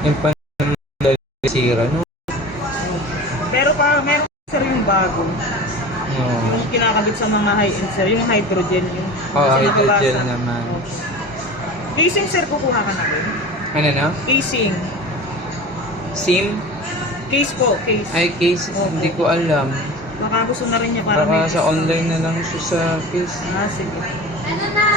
Yung sira, no? Pero meron sir yung bago. No. Yung kinakabit sa mga high-end sir, yung hydrogen yung Hydrogel naman. Casing sir, kukuha ka na rin. Ano na? Casing. SIM? Case po, case. Ay, case. Hindi ko alam. Baka gusto na rin niya para Baka may... sa online na lang siya sa case. Sige. Ano na?